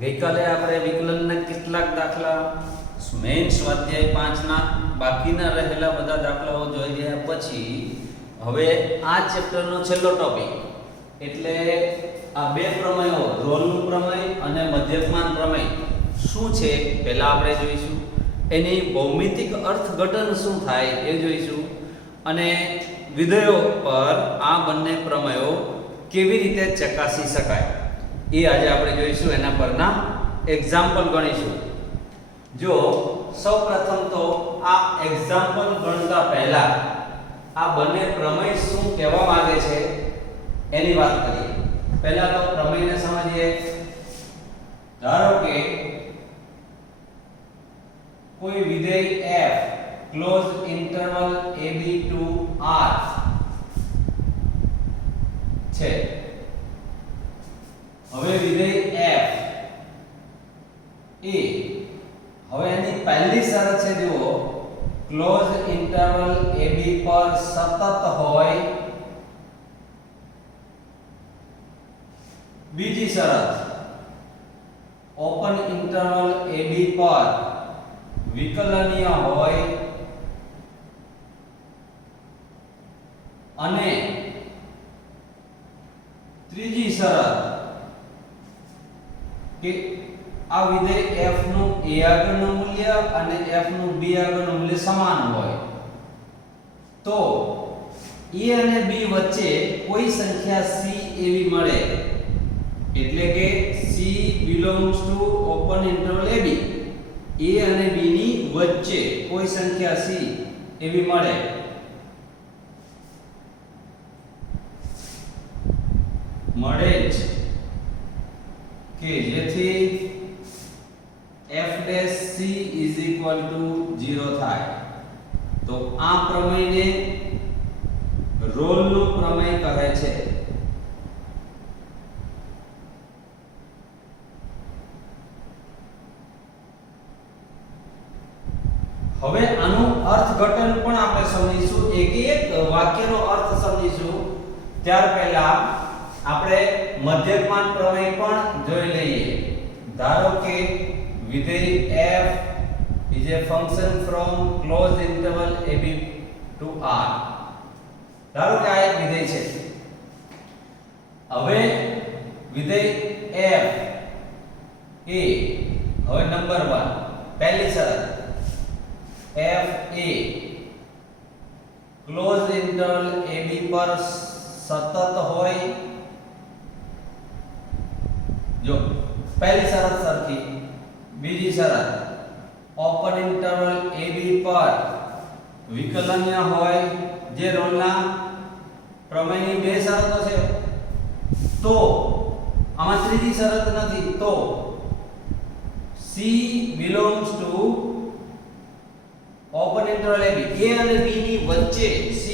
ગઈકાલે આપણે વિકલનના કેટલાક દાખલા મેઇન સ્વાધ્યાય 5 ના બાકીના રહેલા બધા દાખલાઓ જોઈ ગયા પછી હવે આ ચેપ્ટરનો છેલ્લો ટોપિક એટલે આ બે પ્રમેયો રોલનું પ્રમેય અને મધ્યકમાન પ્રમેય શું છે પહેલા આપણે જોઈશું, એની ભૌમિતિક અર્થઘટન શું થાય એ જોઈશું અને વિધેયો પર આ બંને પ્રમેયો કેવી રીતે ચકાસી શકાય એ આજે આપણે જોઈશું, એના પરના એક્ઝામ્પલ ગણીશું। જો સૌપ્રથમ તો આ એક્ઝામ્પલ ગણતા પહેલા આ બંને પ્રમેય શું કહેવા માંગે છે એની વાત કરીએ। પહેલા તો પ્રમેયને સમજીએ। ધારો કે કોઈ વિધેય f close interval ab to r છે। હવે વિધેય f એ હવે એની પહેલી શરત છે, જુઓ, ક્લોઝ ઇન્ટરવલ ab પર સતત હોય। બીજી શરત ઓપન ઇન્ટરવલ ab પર વિકલનીય હોય અને ત્રીજી શરત કે આ વિધેય f નું a આગળનું મૂલ્ય અને f નું b આગળનું મૂલ્ય સમાન હોય તો a અને b વચ્ચે કોઈ સંખ્યા c એવી મળે, એટલે કે c belongs to open interval ab, a અને b ની વચ્ચે કોઈ સંખ્યા c એવી મળે જ કે જેથી f' c = 0 થાય તો આ પ્રમેયને રોલનું પ્રમેય કહે છે। હવે આનું અર્થઘટન પણ આપણે સમજીશું, એક એક વાક્યનો અર્થ સમજીશું। ત્યાર પહેલા આપણે મધ્યકમાન પ્રમેય પણ જોઈ લઈએ। ધારો કે વિધેય f is a function from closed interval ab to r। ધારો કે આ એક વિધેય છે। હવે વિધેય f એ હવે નંબર 1 પહેલી શરત f એ ક્લોઝ ઇન્ટરવલ ab પર સતત હોય। જો પહેલી શરત સરખી। બીજી શરત ઓપન ઇન્ટરવલ ab પર વિકલનીય હોય, જે રોલના પ્રમેયની બે શરતો છે। તો આમાં ત્રીજી શરત નથી, તો c belongs to open interval ab, a અને b ની વચ્ચે c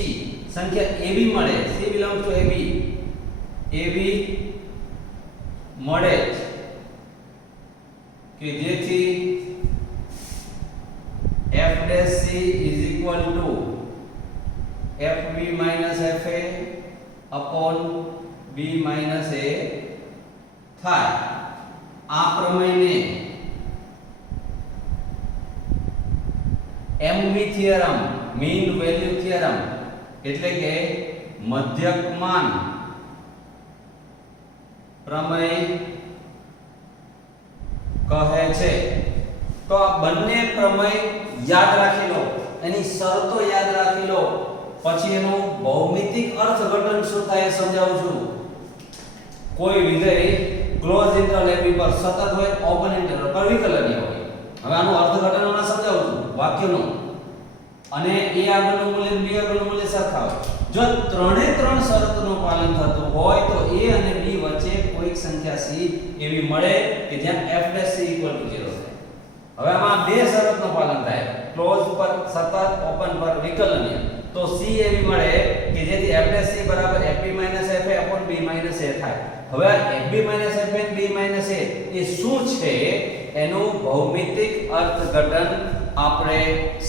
સંખ્યા ab મળે, c belongs to ab મળે કે જેથી f' c = fb - fa upon b - a થાય। આ પ્રમેયને MV theorem, mean value theorem, એટલે કે મધ્યકમાન પ્રમેય કહે છે। તો આ બંને પ્રમેય યાદ રાખી લો, એની શરતો યાદ રાખી લો, પછી એનું ભૌમિતિક અર્થઘટન શું થાય એ સમજાવું છું। કોઈ વિધેય ક્લોઝ ઇન્ટરવલ ab પર સતત હોય, ઓપન ઇન્ટરવલ પર વિકલનીય હોય। હવે આનું અર્થઘટન હું સમજાવું છું વાક્યનું, અને a આગળનું મૂલ્ય b આગળનું મૂલ્ય સરખા હોય। જો ત્રણે ત્રણ શરતોનું પાલન થતું હોય તો a અને b વચ્ચે કોઈક સંખ્યા c એવી મળે કે જ્યાં f' c = 0 થાય। હવે આમાં બે શરતનું પાલન થાય, ક્લોઝ પર સતત, ઓપન પર વિકલનીય, તો c એવી મળે કે જેથી f' c = fb - fa upon b - a થાય। હવે આ fb - fa b - a એ શું છે એનું ભૌમિતિક અર્થઘટન આપણે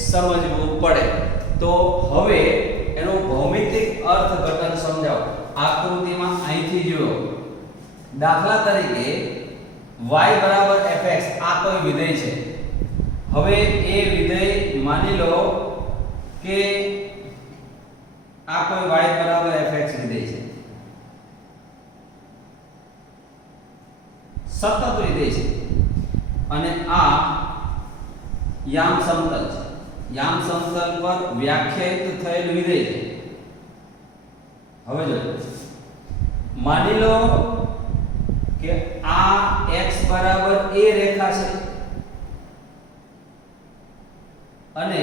સમજવું પડે। તો હવે એનું ભૌમિતિક અર્થઘટન સમજાવો। આકૃતિમાં અહીંથી જુઓ, દાખલા તરીકે y બરાબર fx આ કોઈ વિધેય છે. હવે એ વિધેય માની લો કે આ કોઈ y બરાબર fx વિધેય છે, સતત વિધેય છે, અને આ યામ સમતલ છે. યામ સમતલ પર વ્યાખ્યાયિત થયેલ વિધેય છે. હવે જો માની લો કે આ x બરાબર a રેખા છે અને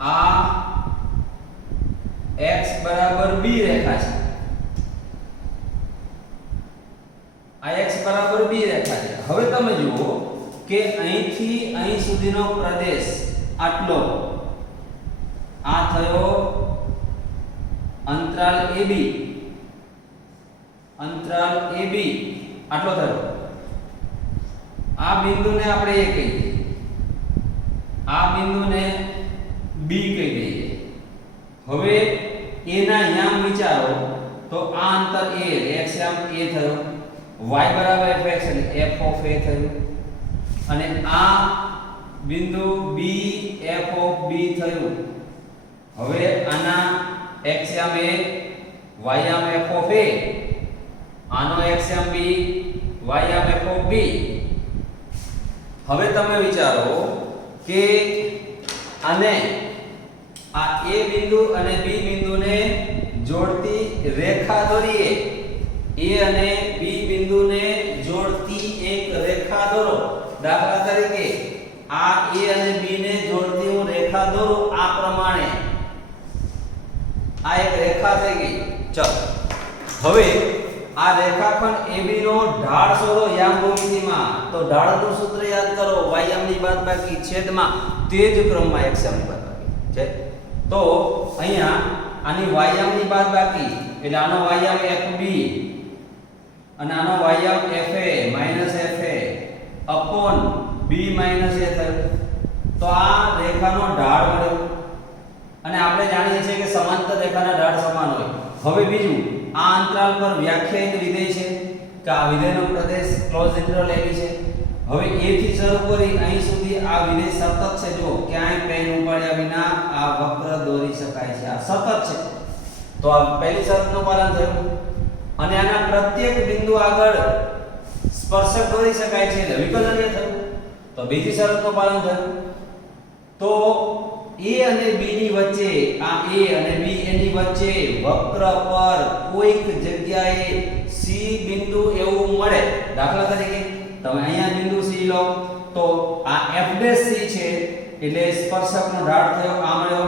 આ x બરાબર b રેખા છે. આ x બરાબર b રેખા છે. હવે તમે જુઓ કે અહીંથી અહીં સુધીનો પ્રદેશ આટલો આ થયો અંતરાલ AB, અંતરાલ AB આટલો થયો. આ બિંદુને આપણે A કહી દઈએ, આ બિંદુને B કહી દઈએ. હવે A ના યામ વિચારો તો આ અંતર A, x યામ A થયો, y બરાબર fx એટલે f of a થયું, અને આ બિંદુ B f of b થયું. હવે આના x યામ a, y યામ f of a, આનો x યામ b, y યામ f of b. હવે તમે વિચારો કે આને આ a બિંદુ અને b બિંદુને જોડતી રેખા દોરીએ. a અને b બિંદુને જોડતી એક રેખા દોરો. દાખલા તરીકે આ a અને b ને જોડતી હું રેખા દોરું આ પ્રમાણે. આ એક રેખા થઈ ગઈ. ચલો હવે આ રેખાખંડ AB નો ઢાળ શોધો યામ ભૂમિતિમાં. તો ઢાળનું સૂત્ર યાદ કરો, y યામની બાદબાકી છેદમાં તે જ ક્રમમાં x યામની બાદબાકી છે. તો અહીંયા આની y યામની બાદબાકી એટલે આનો y યામ FB અને આનો y યામ FA FA upon b a થયું. તો આ રેખાનો ઢાળ મળ્યો અને આપણે જાણીએ છીએ કે સમાંતર રેખાના ઢાળ સમાન હોય. હવે બીજું આ અંતરાલ પર વ્યાખ્યાયિત વિધેય છે કે આ વિધેયનો પ્રદેશ ક્લોઝ ઇન્ટરવલ AB છે. હવે a થી શરૂ કરી અહીં સુધી આ વિધેય સતત છે. જો ક્યાંય પેન ઉપાડ્યા વિના આ વક્ર દોરી શકાય છે. આ સતત છે. તો આ પહેલી શરતનું પાલન થયું અને આના પ્રત્યેક બિંદુ આગળ સ્પર્શક દોરી શકાય છે એટલે વિકલનીય થયું. તો બીજી શરતનું પાલન થયું. તો a અને b ની વચ્ચે આ a અને b એની વચ્ચે વક્ર પર કોઈક જગ્યાએ c બિંદુ એવું મળે. દાખલા તરીકે તમે અહીંયા બિંદુ c લો તો આ f' c છે એટલે સ્પર્શકનો ઢાળ થયો આ મળ્યો.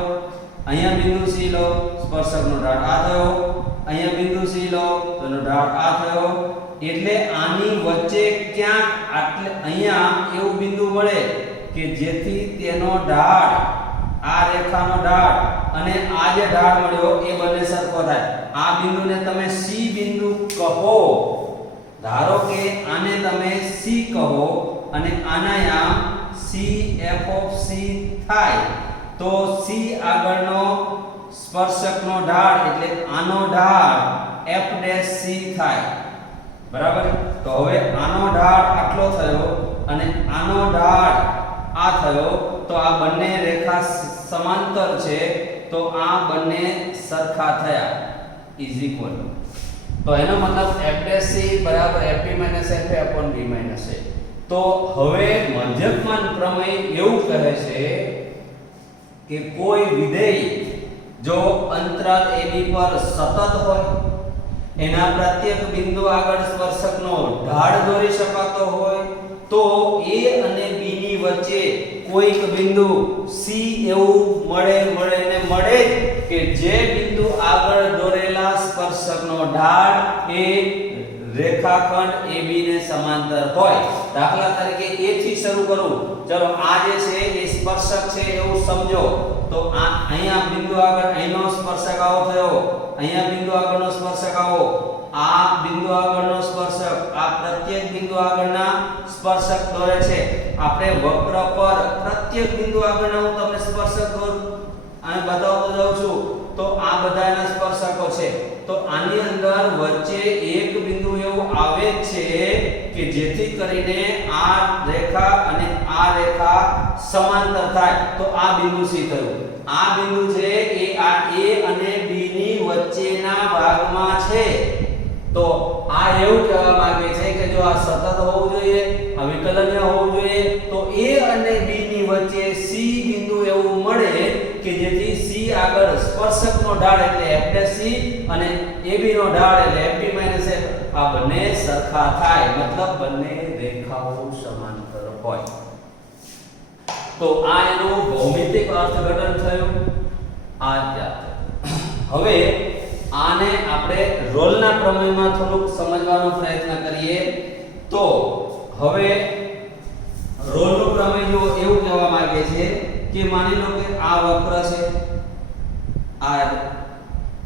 અહીંયા બિંદુ c લો, સ્પર્શકનો ઢાળ આ થયો. અહીંયા બિંદુ c લો તો એનો ઢાળ આ થયો. એટલે આની વચ્ચે ક્યાંક આટલે અહીંયા એવું બિંદુ મળે કે જેથી તેનો ઢાળ આ રેખાનો ઢાળ અને આ જે ઢાળ મળ્યો એ બંને સરખો થાય. આ બિંદુને તમે C બિંદુ કહો. ધારો કે આને તમે C કહો અને આના યામ C f of c થાય તો C આગળનો સ્પર્શકનો ઢાળ એટલે આનો ઢાળ f' c થાય. બરાબર. તો હવે આનો ઢાળ આટલો થયો અને આનો ઢાળ આ થયો. તો આ બંને રેખા સમાંતર છે તો આ બંને સરખા થયા ઇઝ ઇક્વલ. તો એનો મતલબ f' c બરાબર fb - fa upon b - a. તો હવે મધ્યકમાન પ્રમેય એવું કહે છે કે કોઈ વિધેય જો અંતરાલ AB પર સતત હોય, એના પ્રત્યેક બિંદુ આગળ સ્પર્શકનો ઢાળ દોરી શકાતો હોય, તો a અને b ની વચ્ચે કોઈક બિંદુ C એવું મળે કે જે બિંદુ આગળ દોરેલા સ્પર્શકનો ઢાળ એ રેખાખંડ AB ને સમાંતર હોય. દાખલા તરીકે A થી શરૂ કરું. ચલો આ જે છે એ સ્પર્શક છે એવું સમજો. તો આ અહીંયા બિંદુ આગળ અહીંનો સ્પર્શક આવો થયો, અહીંયા બિંદુ આગળનો સ્પર્શક આવો, આ બિંદુ આગળનો સ્પર્શક, આ પ્રત્યેક બિંદુ આગળના સ્પર્શક દોરે છે. આપણે વક્ર પર પ્રત્યેક બિંદુ આગળના હું તમને સ્પર્શક દોરું અને બતાવતો જાઉં છું. તો આ બધાના સ્પર્શકો છે. તો આની અંદર વચ્ચે એક બિંદુ એવું આવે છે કે જેથી કરીને આ રેખા અને આ રેખા સમાંતર થાય, તો આ બિંદુ C થયું. આ બિંદુ છે એ આ A અને B ની વચ્ચેના ભાગમાં છે. તો આ એવું કહેવા માંગે છે કે જો આ સતત હોવું જોઈએ, આ વિકલનીય હોવું જોઈએ, તો A અને B ની વચ્ચે C બિંદુ એવું મળે કે જેથી C આગળ સ્પર્શકનો ઢાળ એટલે f' અને AB નો ઢાળ એટલે FB - f આ બંને સરખા થાય, મતલબ બંને રેખાઓ સમાંતર હોય. તો આ એનું ભૌમિતિક અર્થઘટન થયું. આ હવે આને આપણે રોલના પ્રમેયમાં થોડુંક સમજવાનો પ્રયત્ન કરીએ. તો હવે રોલનું પ્રમેય જો એવું કહેવા માંગે છે કે માની લો કે આ વક્ર છે, આ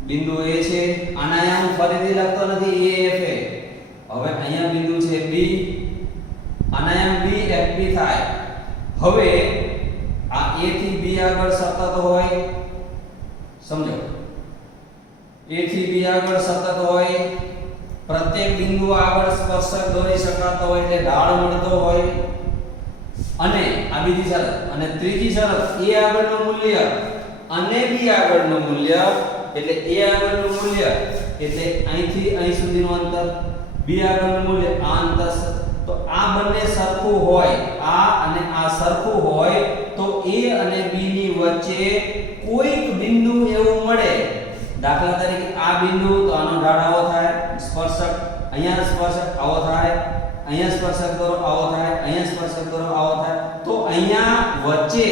બિંદુ A છે, આના અહીંયા હું ફરીથી લખતો નથી AF. હવે અહીંયા બિંદુ છે B, આના અહીંયા B FB થાય. હવે આ A થી B આગળ સતત હોય, સમજો, A થી B આગળ સતત હોય, પ્રત્યેક બિંદુ આગળ સ્પર્શક દોરી શકાતો હોય એટલે ઢાળ મળતો હોય. અને આ બીજી શરત. અને ત્રીજી શરત, A આગળનું મૂલ્ય અને B આગળનું મૂલ્ય એટલે A આગળનું મૂલ્ય એટલે અહીંથી અહીં સુધીનું અંતર, B આગળનું મૂલ્ય આ અંતર, તો આ બંને સરખું હોય, આ અને આ સરખું હોય, તો A અને B ની વચ્ચે કોઈક બિંદુ એવું મળે. દાખલા તરીકે આ બિંદુ, તો આનો ઢાળ આવો થાય, સ્પર્શક અહીંયા સ્પર્શક આવો થાય, અહીંયા સ્પર્શક દોરો આવો થાય, અહીંયા સ્પર્શક દોરો આવો થાય, તો અહીંયા વચ્ચે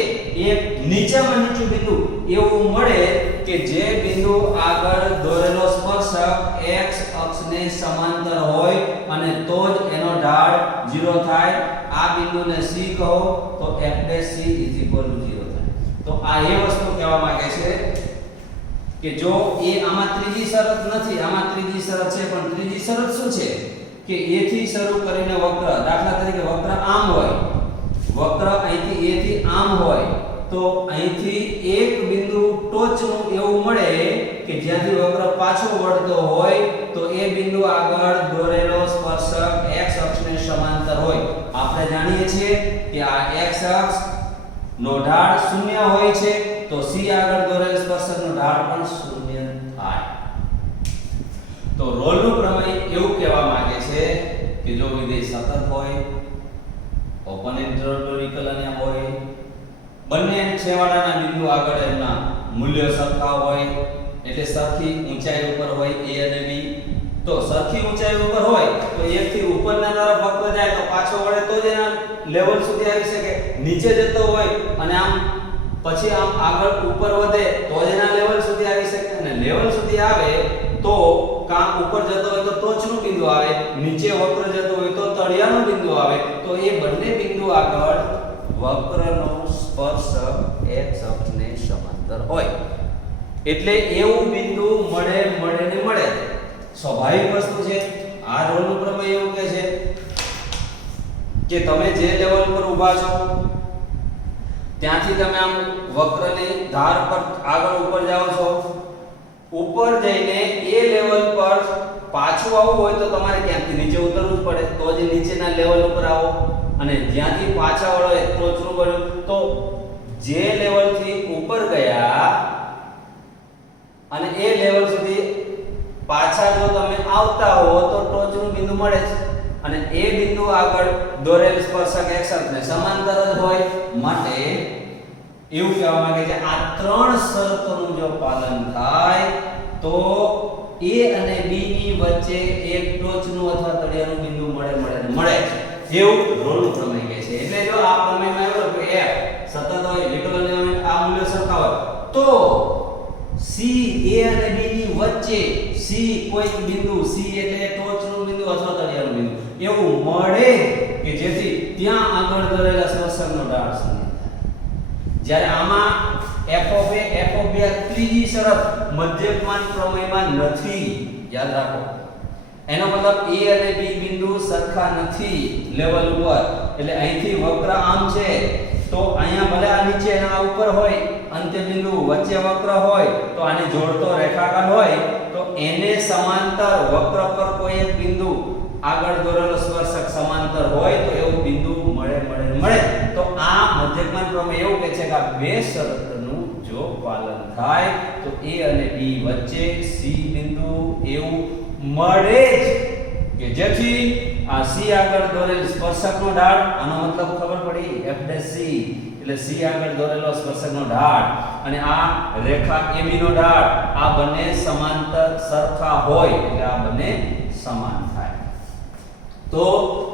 એક નીચેમાં નીચું બિંદુ એવું મળે કે જે બિંદુ આગળ દોરેલો સ્પર્શક x અક્ષને સમાંતર હોય અને તો જ એનો ઢાળ 0 થાય. આ બિંદુને C કહો તો f' C = 0 થાય. તો આ એ વસ્તુ કહેવા માંગે છે કે જો એ આમાં ત્રીજી શરત નથી, આમાં ત્રીજી શરત છે, પણ ત્રીજી શરત શું છે કે A થી શરૂ કરીને વક્ર, દાખલા તરીકે વક્ર આમ હોય, વક્ર અહીંથી A થી આમ હોય, તો અહીંથી એક બિંદુ ટોચનું એવું મળે કે જ્યાંથી વક્ર પાછો વળતો હોય, તો એ બિંદુ આગળ દોરેલો સ્પર્શક x અક્ષને સમાંતર હોય. આપણે જાણીએ છીએ કે આ x અક્ષ નો ઢાળ 0 હોય છે, તો C આગળ દોરેલ સ્પર્શકનો ઢાળ પણ 0 થાય. તો રોલનું પ્રમેય એવું કહેવા માંગે છે કે જો વિધેય સતત હોય, ઓપન ઇન્ટરવલ વિકલનીય હોય, બંને છેવાડાના બિંદુ આગળ એમના મૂલ્યો સરખા હોય એટલે સરખી ઊંચાઈ ઉપર હોય A અને B. તો સરખી ઊંચાઈ ઉપર હોય તો એક થી ઉપરના તરફ વક્ર જાય તો પાછો વળે તો જ એના લેવલ સુધી આવી શકે. નીચે જતો હોય અને આમ પછી આમ આગળ ઉપર વધે તો જ એના લેવલ સુધી આવી શકે. અને લેવલ સુધી આવે તો કાં ઉપર જતો હોય તો ટોચનું બિંદુ આવે, નીચે વક્ર જતો હોય તો તળિયાનું બિંદુ આવે. તો એ બંને બિંદુ આગળ વક્રનો સ્પર્શક x અક્ષને સમાંતર હોય. એટલે એવું બિંદુ મળે ને મળે. સ્વાભાવિક વસ્તુ છે. આ રોલનું પ્રમેય એવું કહે છે કે તમે જે લેવલ પર ઊભા છો ત્યાંથી તમે આમ વક્રની ધાર પર આગળ ઉપર જાઓ છો, ઉપર જઈને એ લેવલ પર પાછું આવવું હોય તો તમારે ક્યાંથી નીચે ઉતરવું જ પડે, તો જ નીચેના લેવલ ઉપર આવો. અને જ્યાંથી પાછા વળો એ ટોચનું બન્યું, તો જે લેવલ થી ઉપર ગયા અને એ લેવલ સુધી પાછા જો તમે આવતા હો તો ટોચનું બિંદુ મળે છે. અને એ બિંદુ આગળ દોરેલ સ્પર્શક x અક્ષને સમાંતર જ હોય. માટે એવું કહેવા માંગે છે આ ત્રણ શરતોનું જો પાલન થાય તો A અને B ની વચ્ચે એક ટોચનું અથવા તળિયાનું બિંદુ મળે છે. એવું રોલનું પ્રમેય કહે છે. એટલે જો આ પ્રમેયમાં એવું કે f સતત હોય, વિકલનીય હોય, આ મૂલ્ય સરખા હોય, તો C A અને B ની વચ્ચે C કોઈક બિંદુ, C એટલે ટોચનું બિંદુ અથવા તળિયાનું બિંદુ એવું મળે કે જેથી ત્યાં આગળ દોરેલા સ્પર્શકનો ઢાળ 0 થાય. જ્યારે આમાં f of a ત્રીજી શરત મધ્યકમાન પ્રમેયમાં નથી, યાદ રાખો. એનો મતલબ A અને B બિંદુ સરખા નથી લેવલ ઉપર. એટલે અહીંથી વક્ર આમ છે, તો અહીંયા ભલે આ નીચે અને આ ઉપર હોય, અંત્ય બિંદુ વચ્ચે વક્ર હોય, તો આને જોડતો રેખાખંડ હોય તો એને સમાંતર વક્ર પર કોઈ એક બિંદુ આગળ દોરેલો સ્પર્શક સમાંતર હોય તો એવું બિંદુ મળે. તો આ મધ્યકમાન પ્રમેય એવું કહે છે કે આ બે શરતનું જો પાલન થાય તો A અને B વચ્ચે C બિંદુ એવું મળે જ કે જેથી આ C આગળ દોરેલ સ્પર્શકનો ઢાળ, આનો મતલબ ખબર પડી, F' C એટલે C આગળ દોરેલો સ્પર્શકનો ઢાળ અને આ રેખા AB નો ઢાળ આ બંને સમાંતર સરખા હોય એટલે આ બંને સમાન થાય. તો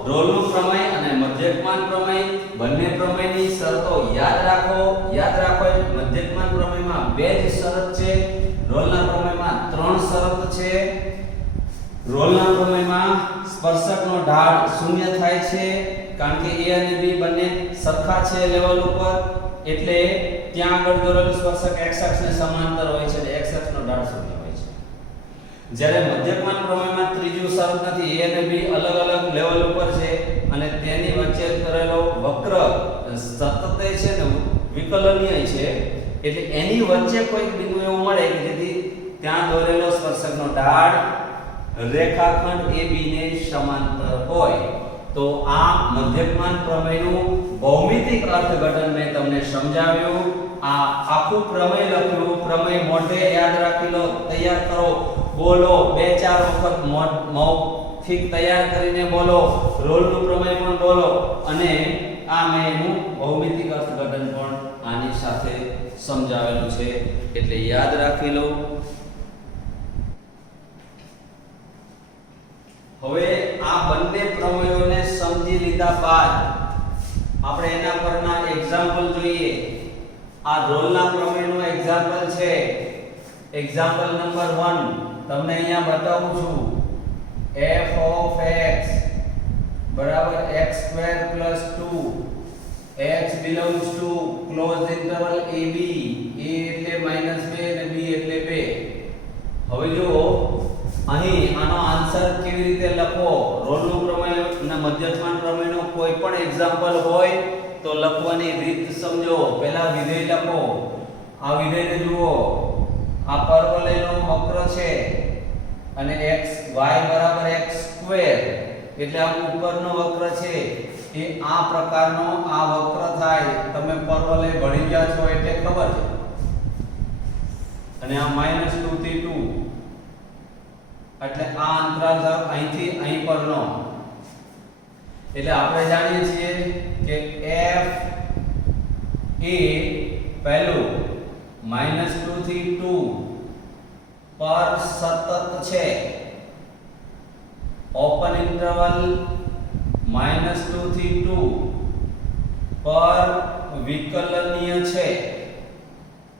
રોલનું પ્રમેય અને મધ્યકમાન પ્રમેય બંને પ્રમેયની શરતો યાદ રાખો. મધ્યકમાન પ્રમેયમાં બે જ શરત છે, રોલના પ્રમેયમાં ત્રણ શરત છે. રોલના પ્રમેયમાં સ્પર્શકનો ઢાળ શૂન્ય થાય છે કારણ કે A અને B બંને સરખા છે લેવલ ઉપર, એટલે ત્યાં આગળ દોરેલું સ્પર્શક x અક્ષને સમાંતર હોય છે એટલે x અક્ષનો ઢાળ શૂન્ય હોય છે. જ્યારે મધ્યકમાન પ્રમેયમાં ત્રીજું શરત નથી, A અને B અલગ અલગ લેવલ ઉપર છે અને તેની વચ્ચે કરેલો વક્ર સતત છે ને વિકલનીય છે, એટલે એની વચ્ચે કોઈ બિંદુ એવું મળે કે જેથી ત્યાં દોરેલો સ્પર્શકનો ઢાળ રેખાખંડ AB ને સમાંતર હોય. તો આ મધ્યકમાન પ્રમેયનું ભૌમિતિક અર્થઘટન મેં તમને સમજાવ્યું. આ આખું પ્રમેય લખ્યું, પ્રમેય મોઢે યાદ રાખી લો, તૈયાર કરો, બોલો, બે ચાર વખત મૌખિક તૈયાર કરીને બોલો, રોલનું પ્રમેય પણ બોલો અને આ મેં એનું ભૌમિતિક અર્થઘટન પણ આની સાથે સમજાવેલું છે એટલે યાદ રાખી લો. હવે આ બંને પ્રમેયોને સમજી લીધા બાદ આપણે એના પરના એક્ઝામ્પલ જોઈએ. આ રોલના પ્રમેયનું એક્ઝામ્પલ છે, એક્ઝામ્પલ નંબર 1 તમને અહીંયા બતાવું છું. f of x બરાબર x² + 2 x belongs to closed interval ab, a એટલે -2 અને b એટલે 2. હવે જુઓ અહીં આનો આન્સર કેવી રીતે લખવો. રોલનું પ્રમેય અને મધ્યકમાન પ્રમેયનો કોઈ પણ એક્ઝામ્પલ હોય તો લખવાની રીત સમજો. પહેલા વિધેય લખો. આ વિધેયને જુઓ, આ પરવલયનો વક્ર છે અને x y બરાબર x² એટલે આ ઉપરનો વક્ર છે એ આ પ્રકારનો આ વક્ર થાય. તમે પરવલય ભણી ગયા છો એટલે ખબર છે. અને આ -2 થી 2 એટલે આ અંતરાલ અહીંથી અહીં પરનો, એટલે આપણે જાણીએ છીએ કે f એ પહેલું -2 થી 2 પર સતત છે, ઓપન ઇન્ટરવલ -2 થી 2 પર વિકલનીય છે.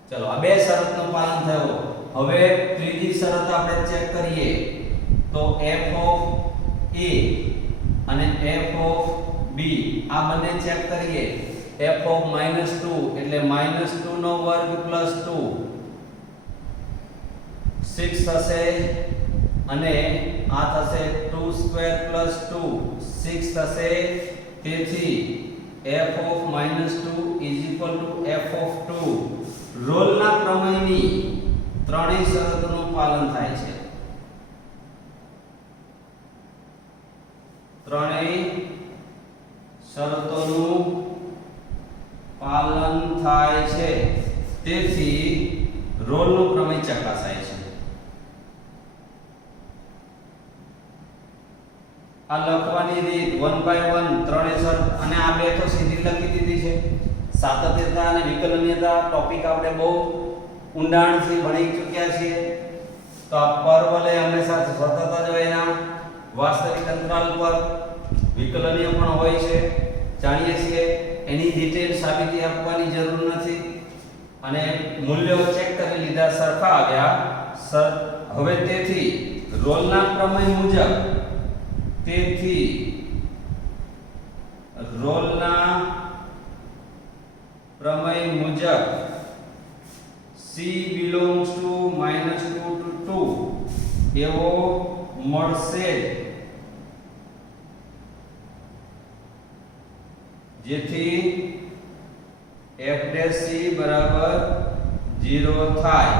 ચલો આ બે શરતનું પાલન થયું. હવે ત્રીજી શરત આપણે ચેક કરીએ તો f of a અને f of b આ બંને ચેક કરીએ. f of -2 એટલે -2 નો વર્ગ + 2 6 થશે અને આ થશે 2² + 2 6 થશે. તેથી f of -2 f of 2 રોલના પ્રમેયની ત્રણેય શરતોનું પાલન થાય છે. ત્રણેય શરતોનું પાલન થાય છે તેથી રોલનું પ્રમેય ચકાસાય છે. આ લખવાની રીત 1 by 1 ત્રણેય શરત અને આ બે તો સીધી લખી દીધી છે. સાતત્યતા અને વિકલનીયતા ટોપિક આપણે બહુ ઊંડાણથી ભણી ચૂક્યા છીએ. તો આ પરવલય હંમેશા સતત જ હોય, એના વાસ્તવિક અંતરાલ પર વિકલનીય પણ હોય છે, જાણીએ છીએ. એની ડિટેલ સાબિતી આપવાની જરૂર નથી અને મૂલ્યો ચેક કરી લીધા, સરખા આવ્યા. હવે તેથી રોલના પ્રમેય મુજબ C belongs to -2 to 2 એવો મળશે, જેથી f' બરાબર 0 થાય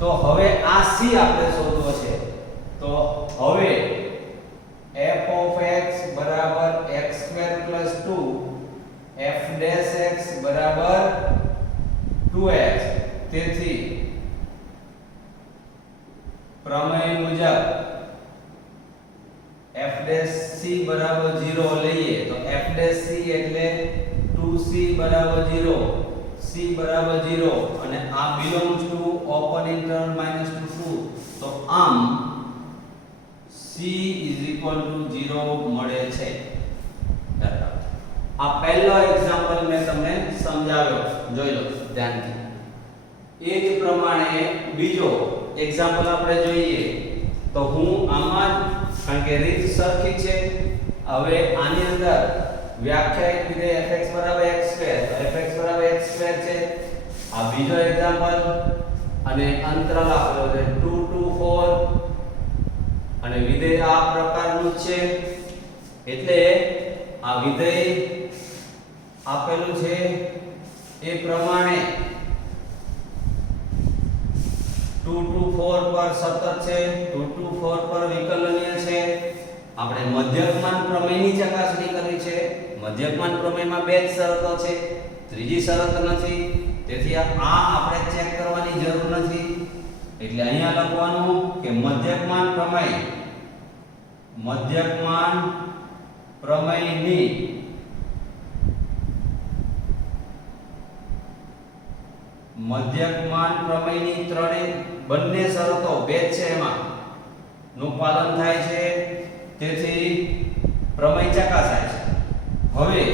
તો હવે આ c આપણે શોધવો છે તો હવે f of x બરાબર x² + 2 f' બરાબર 2x તેથી પ્રમેય મુજબ f' બરાબર 0 લઈએ તો f' એટલે 2c બરાબર 0 c બરાબર 0 અને આ belongs to open interval -2 2 તો આમ c = 0 મળે છે. આ પહેલો એક્ઝામ્પલ મેં તમને સમજાવ્યો, જોઈ લો ધ્યાનથી. એ જ પ્રમાણે બીજો એક્ઝામ્પલ આપણે જોઈએ તો હું આમાં કારણ કે રીત સરખી છે. હવે આની અંદર વ્યાખ્યાયિત વિધેય fx બરાબર x² fx બરાબર x² છે. આ બીજો એક્ઝામ્પલ અને અંતરાલ આપેલો છે 2 2 4 અને વિધેય આ પ્રકારનું છે એટલે આ વિધેય આપેલું છે એ પ્રમાણે 2 2 4 પર સતત છે, 2 2 4 પર વિકલનીય છે. આપણે મધ્યકમાન પ્રમેયની ચકાસણી કરવી છે. મધ્યકમાન પ્રમેયમાં બે જ શરતો છે, ત્રીજી શરત નથી. તેથી આ આપણે ચેક કરવાની જરૂર નથી. એટલે અહીંયા લખવાનું કે મધ્યકમાન પ્રમેયની ત્રણેય બંને શરતો બે જ છે એમાં નું પાલન થાય છે તેથી પ્રમેય ચકાસાય છે. હવે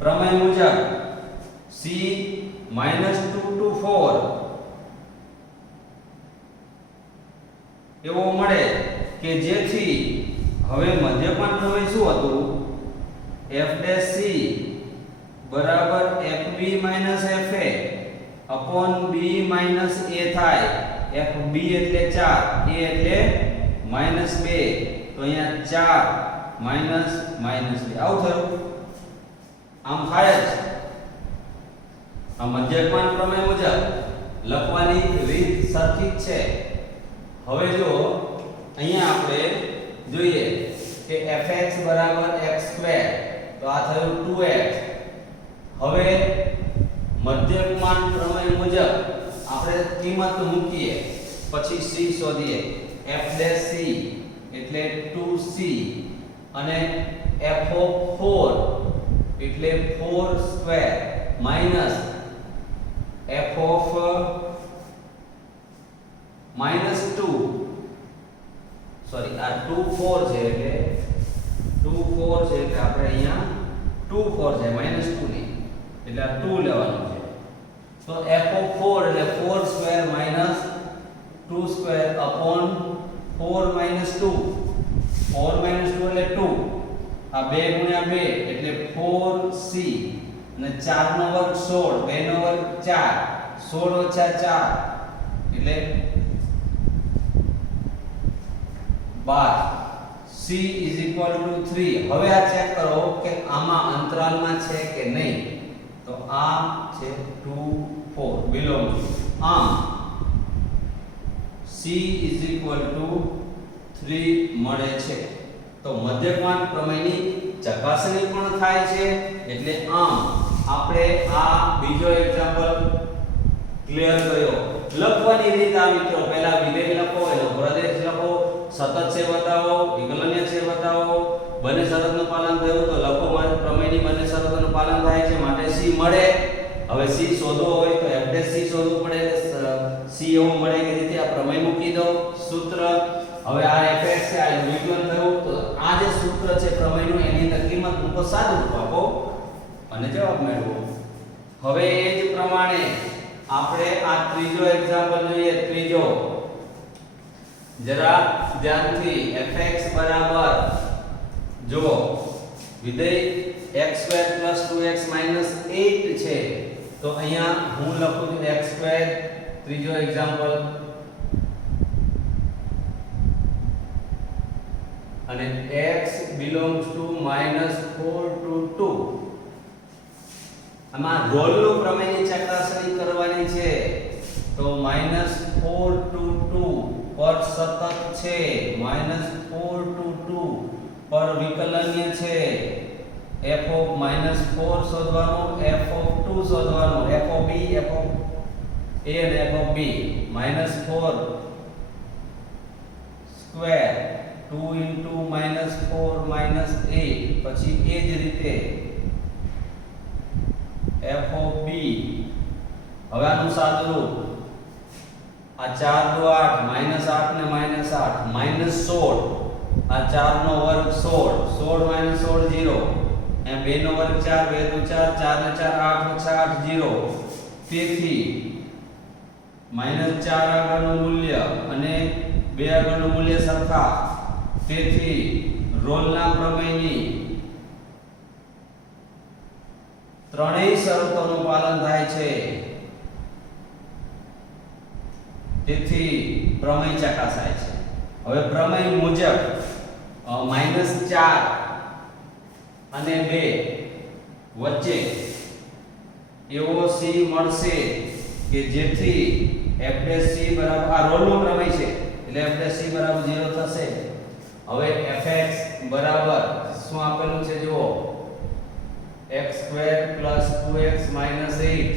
પ્રમેય મુજબ c -2 to 4 એવો મળે કે જેથી હવે મધ્યકમાન પ્રમેય શું હતું f' બરાબર fb fa upon b minus a થાય. fb એટલે 4, a એટલે -2 તો અહીંયા 4 -2 આવું થયું. આમ થાય જ. આ મધ્યકમાન પ્રમેય મુજબ લખવાની રીત સરખી જ છે. હવે જો અહીંયા આપણે જોઈએ કે fx બરાબર x² તો આ થયું 2x. હવે મધ્યકમાન પ્રમેય મુજબ આપણે કિંમત મૂકીએ પછી c શોધીએ. f' એટલે 2c અને f of 4 એટલે 4² માઈનસ f of -2 સોરી આ 2 4 છે એટલે 2 4 છે એટલે આપણે અહીંયા 2 4 છે -2 ની એટલે આ 2 લેવાનું છે. તો f of 4 એટલે 4² - 2² upon 4 - 2 4 - 2 એટલે 2 આ 2 * 2 એટલે 4c અને 4 નો વર્ગ 16 2 નો વર્ગ 4 16 - 4 એટલે 12 c = 3. હવે આ ચેક કરો કે આમાં અંતરાલમાં છે કે નહીં. તો આ છે 2 4 belong આમ c = 3 મળે છે. તો મધ્યકમાન પ્રમેયની ચકાસણી પણ થાય છે એટલે આમ આપણે આ બીજો એક્ઝામ્પલ ક્લિયર કર્યો. લખવાની રીત આ મિત્રો પહેલા વિધેય લખો એનો પ્રદેશ લખો, સતત છે બતાવો, વિકલનીય છે બતાવો, બંને શરતનું પાલન થયું તો લખો પ્રમેયની બંને શરતોનું પાલન થાય છે માટે c મળે. હવે c શોધવો હોય તો f' શોધવું પડે. c એવો મળે કે રીતે આ પ્રમેય મૂકી દો સૂત્ર. હવે આ fx છે આ વિકલન થયું તો આ જે સૂત્ર છે પ્રમેયનું એની અંદર કિંમત મૂકો, સાદુરૂપ આપો અને જવાબ મેળવો. હવે એ જ પ્રમાણે આપણે આ ત્રીજો એક્ઝામ્પલ જોઈએ. ત્રીજો જરા ધ્યાનથી fx બરાબર જો વિધેય x² + 2x - 8 છે તો અહીંયા હું લખું છું x². ત્રીજો એક્ઝામ્પલ અને x belongs to -4 to 2 આમાં રોલનું પ્રમેયની ચકાસણી કરવાની છે તો -4 to 2 પર સતત છે, -4 to 2 પર વિકલનીય છે. f of -4 શોધવાનું, f of 2 શોધવાનું, f of b, f of a અને f of b. -4 square 2 into -4 -8 પછી એ જ રીતે f of b. હવે આનું સાદું રૂપ આ 4 દુ 8 -8 ને -8 -16 આ 4 નો વર્ગ 16 16 -16 0 એમ 2 નો વર્ગ 4 2 દુ 4 4 ને 4 8 ઓછા 8 0. તેથી -4 આગળનું મૂલ્ય અને 2 આગળનું મૂલ્ય સરખા. તેથી રોલના પ્રમેયની ત્રણેય શરતોનું પાલન થાય છે. તેથી પ્રમેય ચકાસાય છે. હવે પ્રમેય મુજબ -4 અને 2 વચ્ચે એવો c મળશે કે જેથી f'c બરાબર આ રોલનો પ્રમેય છે એટલે f'c બરાબર 0 થશે. હવે fx બરાબર શું આપેલું છે જુઓ, x² + 2x - 8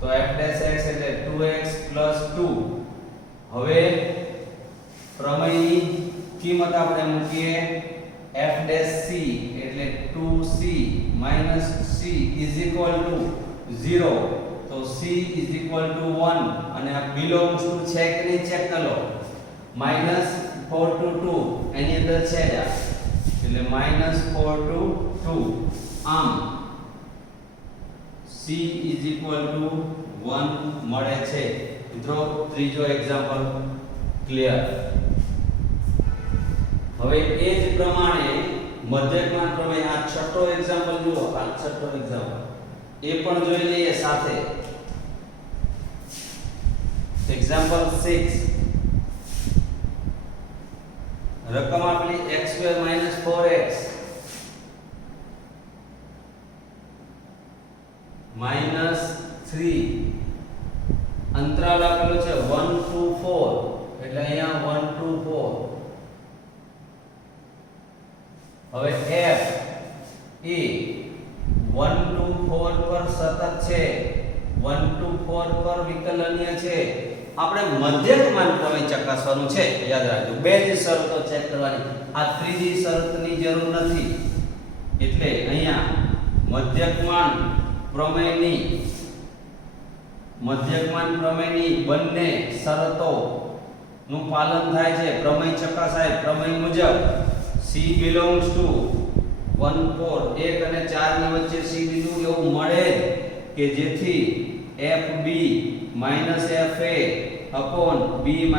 તો f'x એટલે 2x + 2. હવે પ્રમેયની કિંમત આપણે મૂકીએ f'c એટલે 2c - c = 0 તો c = 1 અને આ બિલોંગ્સ ટુ છે કે નહીં ચેક કરો. -4 to 2 એની અંદર છે જ એટલે -4 to 2. આમ c = 1 મળે છે. મિત્રો ત્રીજો એક્ઝામ્પલ ક્લિયર. હવે એ જ પ્રમાણે મધ્યકમાન પ્રમેય આ છઠ્ઠો એક્ઝામ્પલ જુઓ, આ છઠ્ઠો એક્ઝામ્પલ એ પણ જોઈ લઈએ સાથે. એક્ઝામ્પલ 6 રકમ આપેલી x² - 4x -3 અંતરાલ આપેલો છે 1 to 4 એટલે અહીંયા 1 to 4. હવે f એ 1 to 4 પર સતત છે, 1 to 4 પર વિકલનીય છે. આપણે મધ્યકમાન પ્રમેય ચકાસવાનું છે, યાદ રાખજો. બે જ શરતો ચેક કરવાની, આ ત્રીજી શરતની જરૂર નથી. એટલે અહીંયા મધ્યકમાન પ્રમેયની બંને શરતો નું પાલન થાય છે. પ્રમેય ચકાસાય. પ્રમેય મુજબ c belongs to 1 4 1 અને 4 ની વચ્ચે c બિંદુ એવું મળે કે જેથી fb - fa upon b - a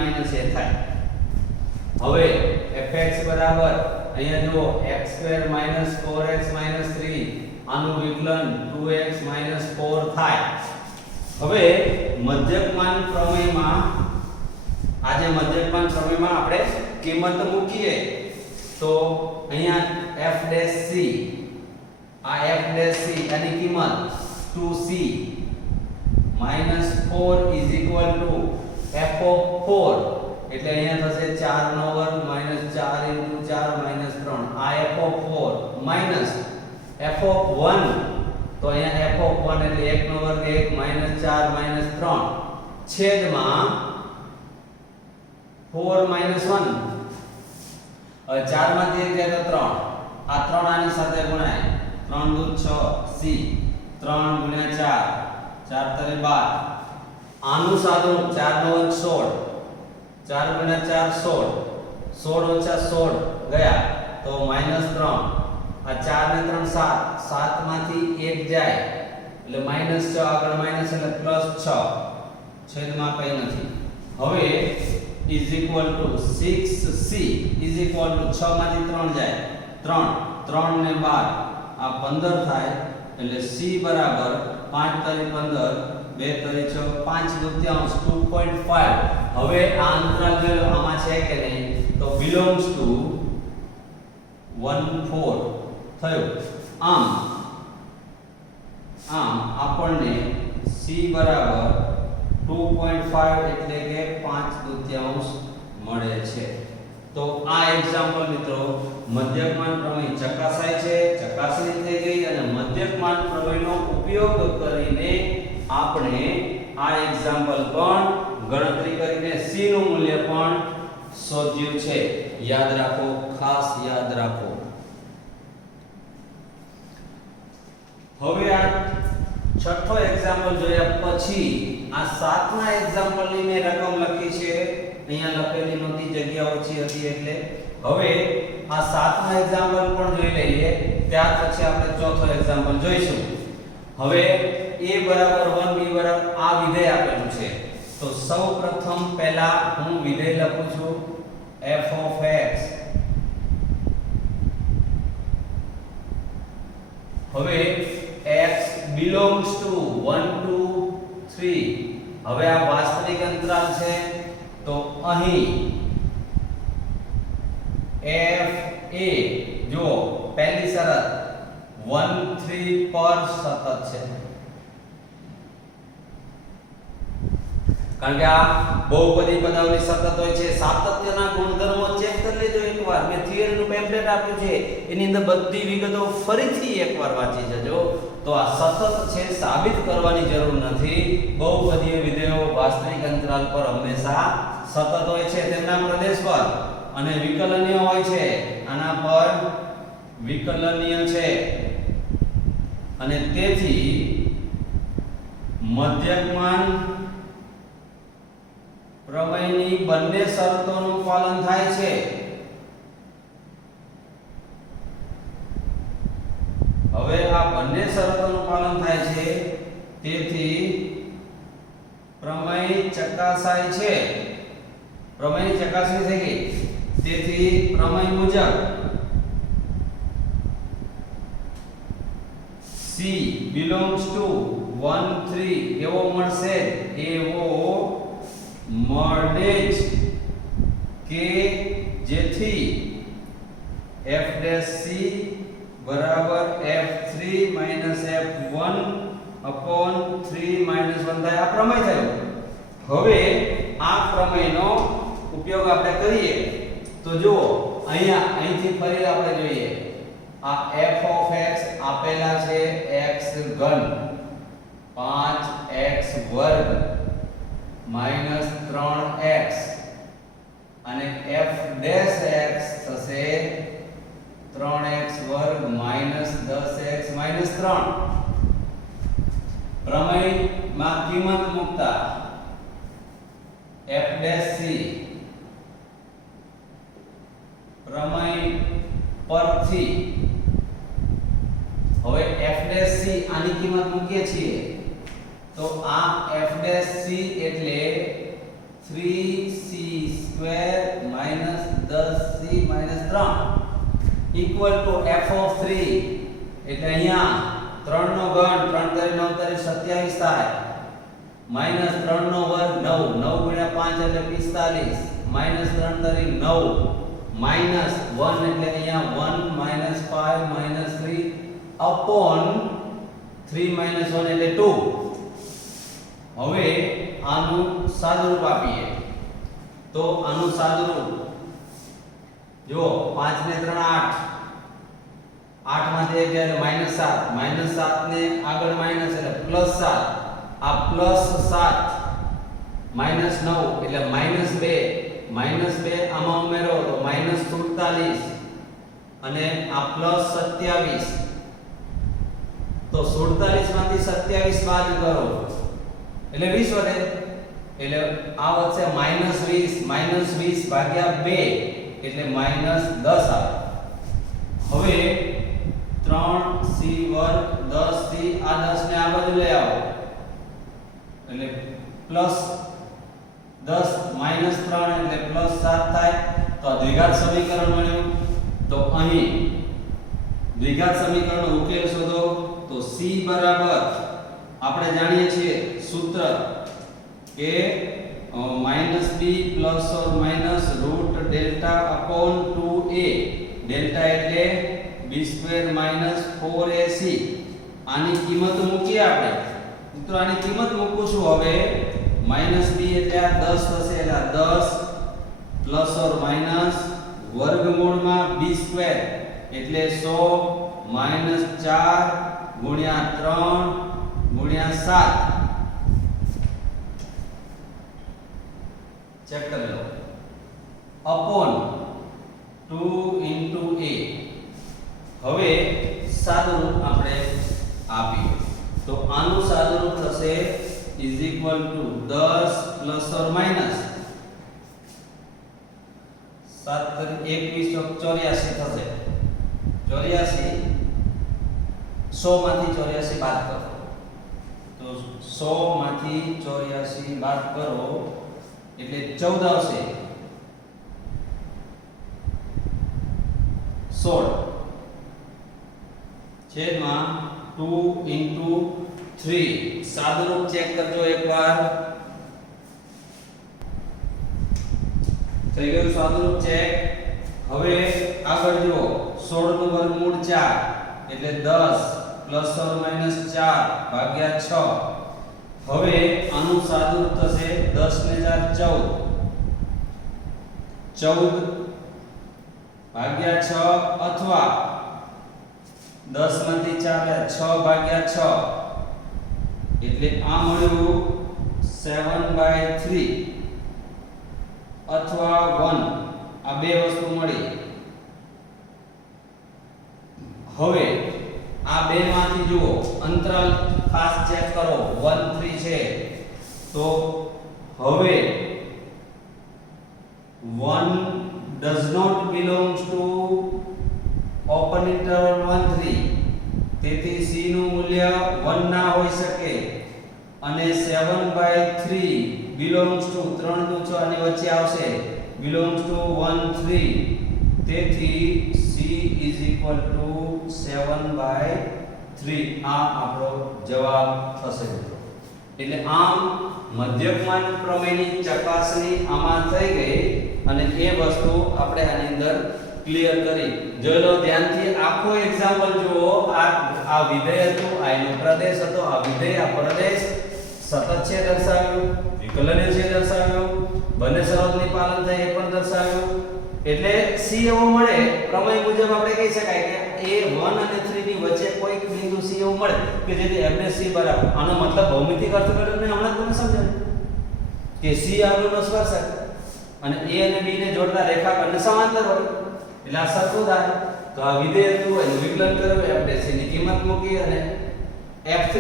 થાય. હવે fx બરાબર અહીંયા જુઓ x² - 4x - 3 આનું વિકલન 2x - 4 થાય. હવે મધ્યકમાન પ્રમેયમાં આપણે કિંમત મૂકીએ તો અહીંયા f'c આ f'c એની કિંમત 2c - 4 = f of 4 એટલે અહીંયા થશે 4 નો વર્ગ -4 * 4 - 3 આ f of 4 minus f of 1 તો અહીંયા f of 1 એટલે 1 નો વર્ગ 1 -4 - 3 છેદમાં 4 - 1. હવે 4 માંથી 1 જાય તો 3 આ 3 આની સાથે ગુણાય 3 દુ 6 c 3 * 4 4 * 12 આનું સાદું 4 નો વર્ગ 16 4 * 4 16 16 - 16 ગયા તો -3 આ 4 ને 3 7 7 માંથી 1 જાય એટલે -6 આગળ માઈનસ એટલે +6 છેદમાં કંઈ નથી. હવે =6c = 6 માંથી 3 જાય 3 3 ને 12 આ 15 થાય એટલે c બરાબર 5 * 15 2 * 6 5 દુત્યાંશ 2.5. હવે આ અંતરાલ જો આમાં છે કે નહીં તો belongs to 1 4 થયું. આમ આમ આપણને c બરાબર 2.5 એટલે કે 5/2 મળે છે. તો આ એક્ઝામ્પલ મિત્રો મધ્યકમાન પ્રમેય ચકાસાય છે, ચકાસણી થઈ ગઈ અને મધ્યકમાન પ્રમેયનો ઉપયોગ કરીને આપણે આ એક્ઝામ્પલ પણ ગણતરી કરીને c નું મૂલ્ય પણ શોધ્યું છે. યાદ રાખો, ખાસ યાદ રાખો. હવે આ છઠ્ઠો એક્ઝામ્પલ જોયા પછી આ સાતમા એક્ઝામ્પલની મેં રકમ લખી છે. અહીંયા લખેલી નહોતી, જગ્યા ઓછી હતી એટલે. હવે આ સાતમા એક્ઝામ્પલ પણ જોઈ લઈએ, ત્યાર પછી આપણે ચોથો એક્ઝામ્પલ જોઈશું. હવે a બરાબર 1 b બરાબર આ વિધેય આપેલું છે. તો સૌપ્રથમ પહેલા હું વિધેય લખું છું f of x. હવે x belongs to 1 2 3. હવે આ વાસ્તવિક અંતરાલ છે તો અહીં f a જો પહેલી શરત 1 3 પર સતત છે, કારણ કે આ બહુપદી પદાવલી સતત હોય છે. સાતત્યના ગુણધર્મો ચેક કરી લેજો એકવાર. મેં થિયરીનું પેમ્ફલેટ આપ્યું છે, એની અંદર બધી વિગતો ફરીથી એકવાર વાંચી જજો. તો આ સતત છે, સાબિત કરવાની જરૂર નથી. બહુપદીય વિધેયો વાસ્તવિક અંતરાલ પર હંમેશા સતત હોય છે તેમના પ્રદેશ પર, અને વિકલનીય હોય છે. આના પર વિકલનીય છે અને તેથી મધ્યકમાન પ્રમેયની બંને શરતોનું પાલન થાય છે. હવે આ બંને શરતોનું પાલન થાય છે તેથી પ્રમેય ચકાસાય છે. પ્રમેયની ચકાસણી થઈ ગઈ, તેથી પ્રમેય મુજબ c belongs to 1 3 એવો મળશે, એવો મળે જ કે જેથી f' c બરાબર f3 f1 upon 3 1 થાય. આ પ્રમેય થયો. હવે આ પ્રમેયનો ઉપયોગ આપણે કરીએ તો જુઓ, અહીંથી ફરી આપણે જોઈએ. આ f of x આપેલા છે x ઘન 5x વર્ગ -3x અને f ડેશ x થશે 3x વર્ગ -10x -3. પ્રમેયમાં કિંમત મૂકતા f ડેશ c પ્રમેય પરથી હવે f ડેશ c આની કિંમત મૂકીએ છીએ તો આ f ડેશ c એટલે 3c² -10c -3 equal to f of 3 એટલે અહીંયા 3 નો ઘન 3 તારી 9 તારી 27 થાય, -3 નો વર્ગ 9 9 × 5 એટલે 45 -3 તારી 9 -1 એટલે અહીંયા 1 -5 -3 upon 3 1 એટલે 2. હવે આનું સાદુરૂપ આપીએ તો આનું સાદુરૂપ જો 5 ને 3 8 8 માંથી 1 એટલે -7 -7 ને આગળ માઈનસ એટલે +7 આ +7 -9 એટલે -2 આમાં ઉમેરો તો -47 અને આ +27 તો 47 માંથી 27 બાદ કરો એટલે 20 વધે એટલે આ વધશે -20 ભાગ્યા 2 એટલે -10 આવે. હવે 3c વર્ગ 10c આ 10 ને આ બાજુ લઈ આવો એટલે +10 -3 એટલે +7 થાય. તો આ દ્વિઘાત સમીકરણ મળ્યું. તો અહીં દ્વિઘાત સમીકરણનો ઉકેલ શોધો તો c બરાબર આપણે જાણીએ છીએ સૂત્ર કે -b ± √delta/2a. ડેલ્ટા એટલે b² - 4ac. આની કિંમત મૂકીએ આપણે મિત્રો, આની કિંમત મૂકું હવે -b એટલે આ 10 થશે, એટલે આ 10 પ્લસ ઓર માઈનસ વર્ગમૂળમાં b² એટલે 100 -4 ગુણ્યા 3 ગુણ્યા 7 ચેક કરી લો અપોન 2 into a. હવે સાદુરૂપ આપણે આપીએ તો આનું સાદુરૂપ થશે is equal to 10 plus or minus 7 21 84 થશે. 84 100 માંથી 84 બાદ કરો તો 100 માંથી 84 બાદ કરો એટલે 14 આવશે. 16 છેદમાં 2 into 3. સાદુરૂપ ચેક કરજો એકવાર. થઈ ગયું સાદુરૂપ ચેક. હવે આગળ જુઓ 16 નું વર્ગમૂળ 4 એટલે 10 પ્લસ ઓર માઈનસ 4 ભાગ્યા 6. હવે આનું સાદુરૂપ થશે 10 ને 4 14 ભાગ્યા 6 અથવા 10 માંથી 4 6 ભાગ્યા 6 એટલે આ મળ્યું 7/3 અથવા 1. આ બે વસ્તુ મળી. હવે આ બે માંથી જુઓ અંતરાલ ખાસ ચેક કરો 1 3 છે તો હવે 1 does not belongs to open interval 1 3. તેથી c નું મૂલ્ય 1 ના હોઈ શકે અને 7/3 belongs to 3 નું 6 ની વચ્ચે આવશે belongs to 1 3. તેથી c is equal to 7/3. આ આપણો જવાબ થશે મિત્રો. એટલે આમ મધ્યકમાન પ્રમેયની ચકાસણી આમાં થઈ ગઈ અને એ વસ્તુ આપણે આની અંદર ક્લિયર કરી. જોઈ લો ધ્યાનથી આખો એક્ઝામ્પલ જુઓ. આ વિધેય હતું, આ એનો પ્રદેશ હતો, આ વિધેય આ પ્રદેશ સતત છે દર્શાવ્યું, વિકલન છે દર્શાવ્યું, બંને શરતની પાલન થાય એ પણ દર્શાવ્યું. એટલે c એવો મળે પ્રમેય મુજબ આપણે કહી શકાય કે a 1 અને 3 ની વચ્ચે કોઈક બિંદુ c એવું મળે કે જેથી f ને c બરાબર. આનો મતલબ ભૌમિતિક અર્થઘટન ને હમણાં તમને સમજાવ્યું કે c આગળનો સ્પર્શક અને a અને b ને જોડતા રેખાખંડ સમાંતર હોય એટલે આ સરખું થાય. તો આ વિધેય હતું એનું વિકલન કર્યું, f c ની કિંમત મૂકી અને f3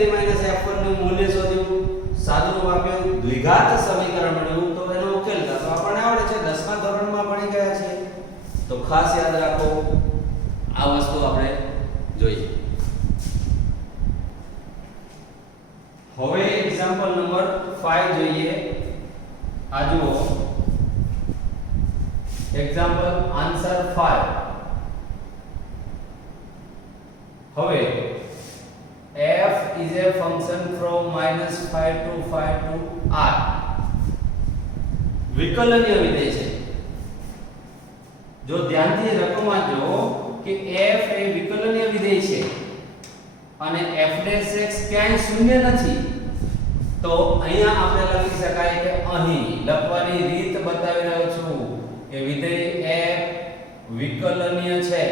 f1 નું મૂલ્ય શોધ્યું, સાદુરૂપ આપ્યું, દ્વિઘાત સમીકરણ મળ્યું. તો એનો ઉકેલ તો આપણને આવડે છે, 10મા ધોરણમાં ભણી ગયા છે. તો ખાસ યાદ રાખો આ વસ્તુ આપણે જોઈએ. હવે એક્ઝામ્પલ નંબર 5 જોઈએ. આ જુઓ એક્ઝામ્પલ આન્સર 5. હવે f is a function from -5 to 5 to r. વિકલનીય વિધેય છે. જો ધ્યાનથી રકમમાં જો કે f એ વિકલનીય વિધેય છે અને f' ક્યાંય શૂન્ય નથી, તો અહીંયા આપણે લખી શકાય કે અહીં લખવાની રીત બતાવી રહ્યો છું કે વિધેય f વિકલનીય છે.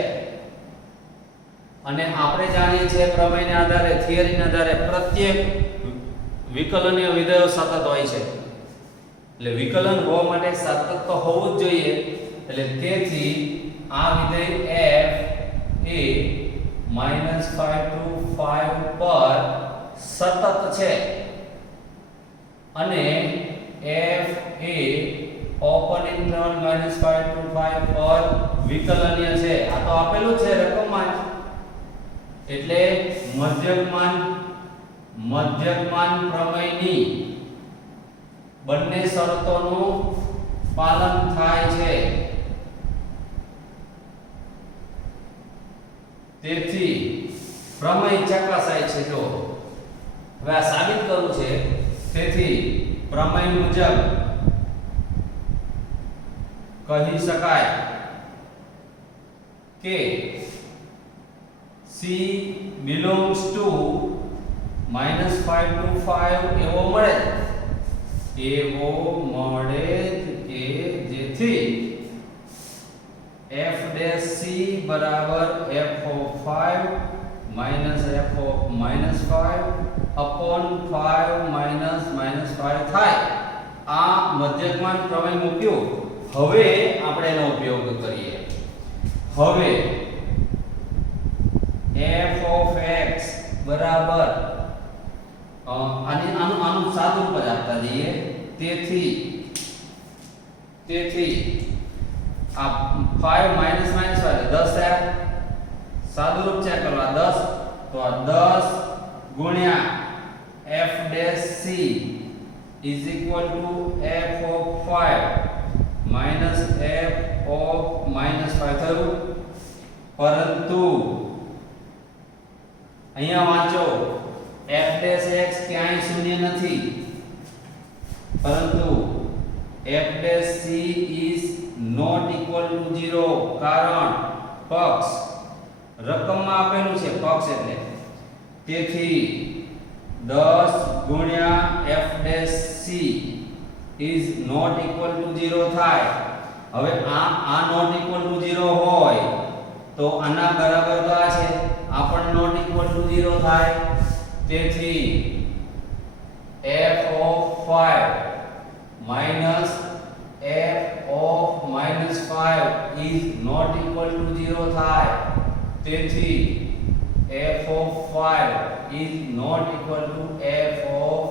અને આપણે જાણીએ છીએ પ્રમેયના આધારે, થિયરીના આધારે પ્રત્યેક વિકલનીય વિધેયો સતત હોય છે. એટલે વિકલન હોવા માટે સતત તો હોવું જ જોઈએ. એટલે તેથી આ વિધેય f એ -5 to 5 પર સતત છે અને f A open interval -5 to 5 પર વિકલનીય છે. આ તો આપેલું છે રકમમાં. એટલે મધ્યકમાન પ્રમેયની બંને શરતોનું પાલન થાય છે. તેથી પ્રમેય ચકાસાય છે. જો હવે આ સાબિત કરવું છે, તેથી પ્રમેય મુજબ કહી શકાય કે C belongs to -5 to 5 એવો મળે જ કે જેથી f dash c બરાબર f of 5 minus f of -5 upon 5 minus -5 થાય. આ મધ્યકમાન પ્રમેય મૂક્યું. હવે આપણે એનો ઉપયોગ કરીએ. હવે f of x બરાબર આનું સાદું રૂપ જ આપતા જઈએ. તેથી આ 5 minus -5 10 થયા. સાદું રૂપ ચેક કરવા 10 તો આ 10 ગુણ્યા f dash c is equal to f of 5 minus f of -5 થયું. પરંતુ અહીંયા વાંચો f dash x ક્યાંય શૂન્ય નથી, પરંતુ f dash c is not equal to 0 કારણ પક્ષ રકમમાં આપેલું છે, પક્ષ એટલે. તેથી 10 ગુણ્યા f dash c is not equal to 0 થાય. હવે આ not equal to 0 હોય તો આના બરાબર તો આ છે, આ પણ not equal to 0 થાય. તેથી f of 5 minus f of -5 is not equal to 0 થાય. તેથી f of 5 is not equal to f of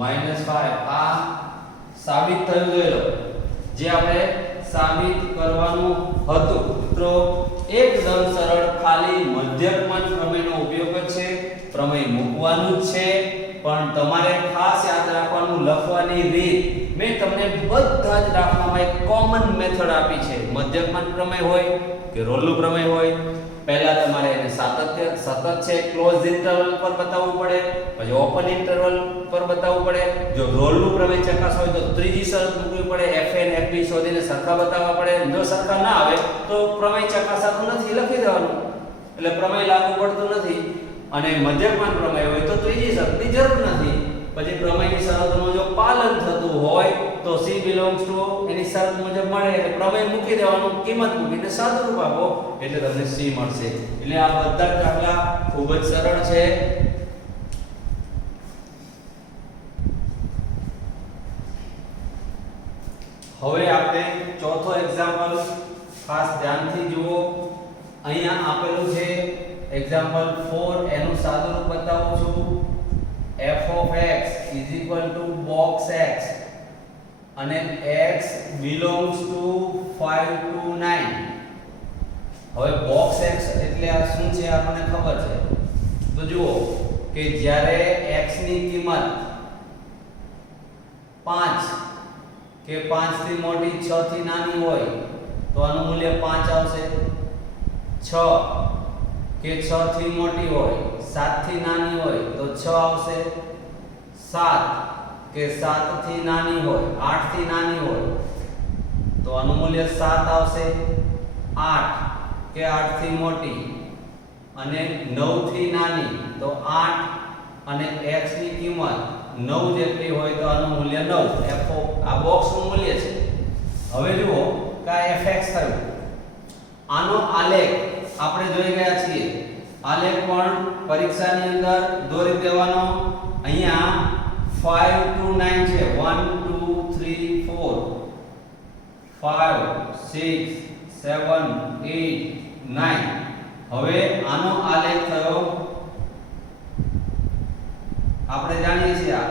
-5. આ સાબિત થયું જોઈ લો, જે આપણે સાબિત કરવાનું હતું. તો એકદમ સરળ, ખાલી મધ્યકમાન પ્રમેયનો ઉપયોગ જ છે. પ્રમેય મૂકવાનું જ છે, પણ તમારે ખાસ યાદ રાખવાનું લખવાની રીત. મેં તમને બધા જ દાખલામાં એક કોમન મેથડ આપી છે. મધ્યકમાન પ્રમેય હોય કે રોલનું પ્રમેય હોય, પહેલા તમારે એને સતત છે ક્લોઝ ઇન્ટરવલ પર બતાવવું પડે, પછી ઓપન ઇન્ટરવલ પર બતાવવું પડે. જો રોલનું પ્રમેય ચકાસ હોય તો ત્રીજી શરત મૂકવી પડે, fn fp શોધીને સરખા બતાવવા પડે. જો સરખા ના આવે તો પ્રમેય ચકાસાતું નથી, લખી દેવાનું, એટલે પ્રમેય લાગુ પડતું નથી. અને મધ્યકમાન પ્રમેય હોય તો ત્રીજી શરતની જરૂર નથી. પછી પ્રમેયની શરતોનું જો પાલન થતું હોય તો c belongs to એની શરત મુજબ મળે એટલે પ્રમેય મૂકી દેવાનું, કિંમત મૂકીને સાદું રૂપ આપો એટલે તમને c મળશે. એટલે આ બધા દાખલા ખૂબ જ સરળ છે. હવે આપણે ચોથો એક્ઝામ્પલ ખાસ ધ્યાનથી જુઓ. અહીંયા આપેલું છે એક્ઝામ્પલ 4, એનું સાદું રૂપ બતાવું છું. f of x is equal to box x અને x belongs to 5 to 9. હવે box x એટલે આ શું છે આપણને ખબર છે. તો જુઓ કે જ્યારે x ની કિંમત 5 કે 5 થી મોટી 6 થી નાની હોય તો આનું મૂલ્ય 5 આવશે. 6 કે 6 થી મોટી હોય, 7 થી નાની હોય તો 6 આવશે. 7 કે 7 થી નાની હોય, 8 થી નાની હોય તો આનું મૂલ્ય 7 આવશે. 8 કે 8 થી મોટી અને 9 થી નાની તો 8 અને x ની કિંમત 9 જેટલી હોય તો આનું મૂલ્ય 9. f આ બોક્સનું મૂલ્ય છે. હવે જુઓ કે આ fx થયું. આનો આલેખ આપણે જોઈ ગયા છીએ. આલેખ પણ પરીક્ષાની અંદર દોરી દેવાનો. અહીંયા 5 to 9 છે. 1 2 3 4 5 6 7 8 9. હવે આનો આલેખ થયો, આપણે જાણીએ છીએ આ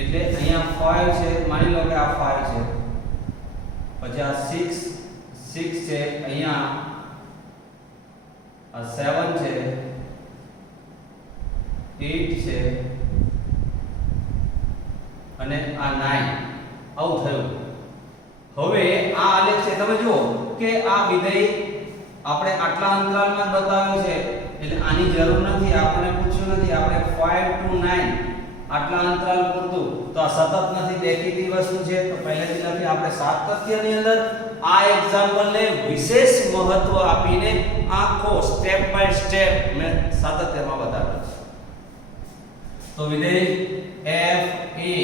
એટલે અહીંયા 5 છે, માની લો કે આ 5 છે, પછી આ 6 છે, અહીંયા આ 7 છે, 8 છે અને આ 9. આવું થયું. હવે આ આલેખ છે, તમે જુઓ કે આ વિધેય આપણે આટલા અંતરાલમાં બતાવ્યો છે એટલે આની જરૂર નથી, આપણે પૂછ્યું નથી. આપણે 5 to 9 આટલા અંતરાલ પૂરતું તો આ સતત નથી, દેખીતી વસ્તુ છે. તો પહેલેથી લખી આપણે સાતત્યની અંદર આ એક્ઝામ્પલને વિશેષ મહત્વ આપીને આખો સ્ટેપ બાય સ્ટેપ મેં સાતત્યમાં બતાવ્યો છે. તો વિધેય f a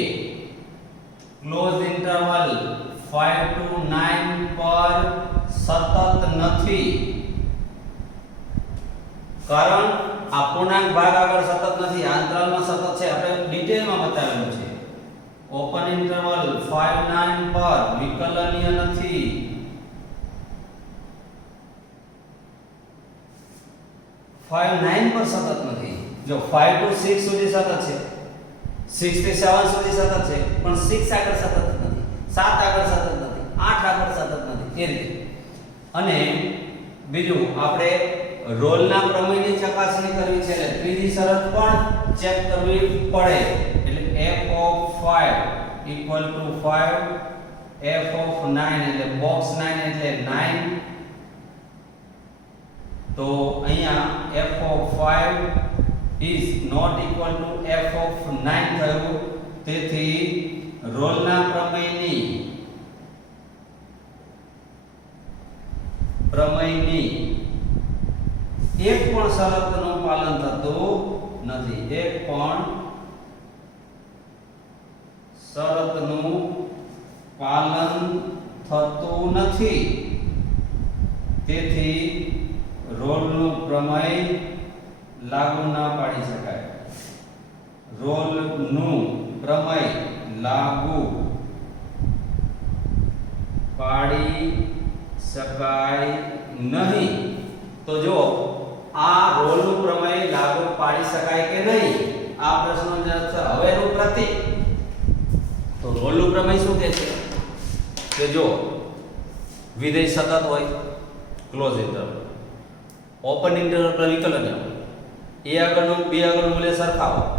close interval 5 to 9 પર સતત નથી. કારણ આ પૂર્ણાંક ભાગ આગળ સતત નથી, આ અંતરાલમાં સતત છે. આપણે ડિટેલમાં બતાવેલું છે. ઓપન ઇન્ટરવલ 5 9 પર વિકલનીય નથી. फाइव 9 पर सतत नहीं. जो 5 to 6 સુધી સતત છે, 6 થી 7 સુધી સતત છે, પણ 6 આગળ સતત નથી, 7 આગળ સતત નથી, 8 આગળ સતત નથી એ રીતે. અને બીજું આપણે રોલના પ્રમેયની ચકાસણી કરવી છે એટલે ત્રીજી શરત પણ ચેક કરવી પડે. એટલે f of 5 equal to 5, f of 9 એટલે બોક્સ 9 એટલે 9. તો અહીંયા f of 5 is not equal to f of 9 થયું. તેથી રોલના પ્રમેયની એક પણ શરતનું પાલન થતું નથી. એક પણ શરતનું પાલન થતું નથી. તેથી રોલનું પ્રમેય લાગુ ના પાડી શકાય. રોલનું પ્રમેય લાગુ પાડી શકાય નહીં. તો જો આ રોલનું પ્રમેય લાગુ પાડી શકાય કે નહીં આ પ્રશ્નનો જવાબ છે હવેનું પ્રતીક. તો રોલનું પ્રમેય શું કહે છે કે જો વિધેય સતત હોય, ક્લોઝ ઇન્ટરવલ, ઓપન ઇન્ટરવલ પર વિકલન હોય, a આગળનું b આગળનું મૂલ્ય સરખા હોય,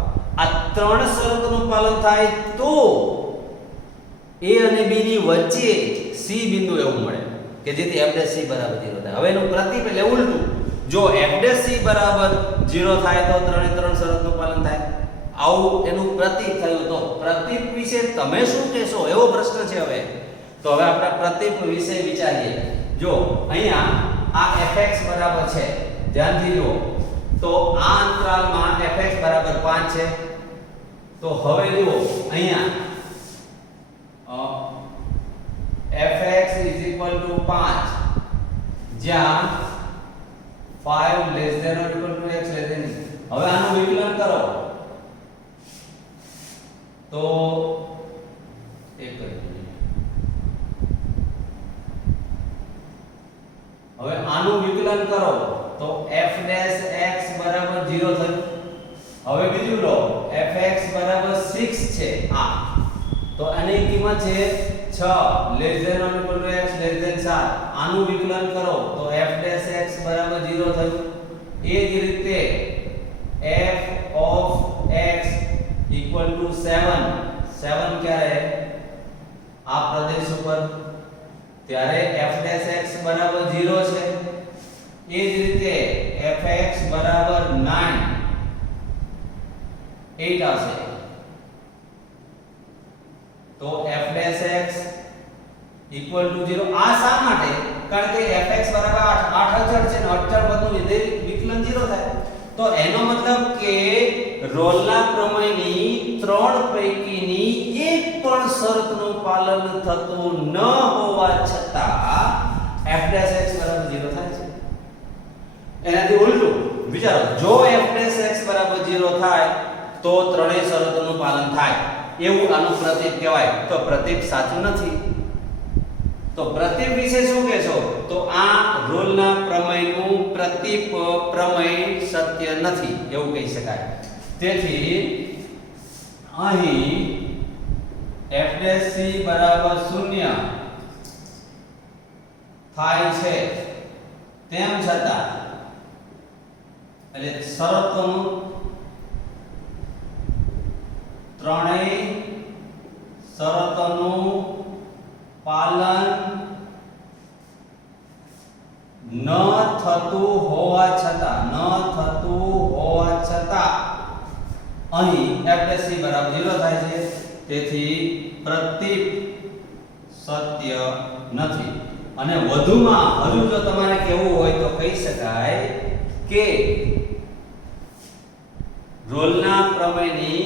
આ ત્રણ શરતોનું પાલન થાય તો a અને b ની વચ્ચે c બિંદુ એવું મળે કે જેથી f' c બરાબર 0 થાય. હવે એનું પ્રતીક એટલે ઉલટું. જો f' c બરાબર 0 થાય તો ત્રણે ત્રણ શરતનું પાલન થાય. આવું એનું પ્રતીક થયું. તો પ્રતીક વિશે તમે શું કહેશો એવો પ્રશ્ન છે. હવે તો હવે આપણે પ્રતીક વિશે વિચારીએ. જો અહીંયા આ fx બરાબર છે, ધ્યાનથી જુઓ. તો આ અંતરાલમાં fx બરાબર 5 છે. તો હવે જુઓ અહીંયા fx is equal to 5 જ્યાં 5 less than or equal to x less than. હવે આનું વિકલન કરો તો એક કરી દઈએ. હવે આનું વિકલન કરો તો f' x બરાબર 0 થયું. હવે બીજું લો fx બરાબર 6 છે આ. તો આની કિંમત છે 6 less than or equal to x less than 7. આનું વિકલન કરો તો f' x બરાબર 0 થયું. એ જ રીતે f of x equal to 7 ક્યારે આ પ્રદેશ ઉપર ત્યારે f' x બરાબર 0 છે. એ જ રીતે fx બરાબર 8 આવશે. તો f' x equal to 0. આ શા માટે? કારણ કે fx બરાબર 8 અચળ છે ને અચળ બધું વિધેય વિકલન 0 થાય. તો એનો મતલબ કે રોલના પ્રમેયની ત્રણ પૈકીની એક પણ શરતનું પાલન થતું ન હોવા છતાં f' x બરાબર 0 થાય છે. એનાથી ઉલટું વિચારો, જો f' x બરાબર 0 થાય તો ત્રણેય શરતોનું પાલન થાય એવું આનું પ્રતીક કહેવાય. તો પ્રતીક સાચું નથી. તો પ્રતીક વિશે શું કહેશો? તો આ રોલના પ્રમેયનું પ્રતીક પ્રમેય સત્ય નથી એવું કહી શકાય. તેથી અહીં f' c બરાબર 0 થાય છે તેમ છતાં એટલે શરતોનું ત્રણેય શરતોનું પાલન ન થતું હોવા છતાં અહીં f' c બરાબર 0 થાય છે, તેથી પ્રતીક સત્ય નથી. અને વધુમાં હજુ જો તમારે કહેવું હોય તો કહી શકાય કે રોલના પ્રમેયની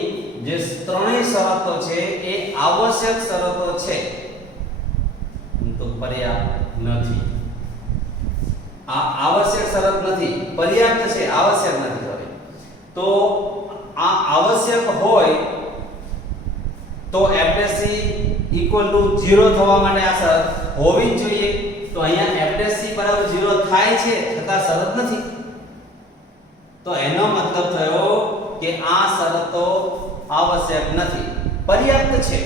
જે ત્રણેય શરતો છે એ આવશ્યક શરતો છે, તો પર્યાપ્ત નથી. આ આવશ્યક શરત નથી, પર્યાપ્ત છે, આવશ્યક નથી. હવે તો આ આવશ્યક હોય તો fc = 0 થવા માટે આ શરત હોવી જ જોઈએ. તો અહીંયા fc બરાબર 0 થાય છે છતાં શરત નથી, તો એનો મતલબ થયો કે આ શરતો આવશ્યક નથી, પર્યાપ્ત છે.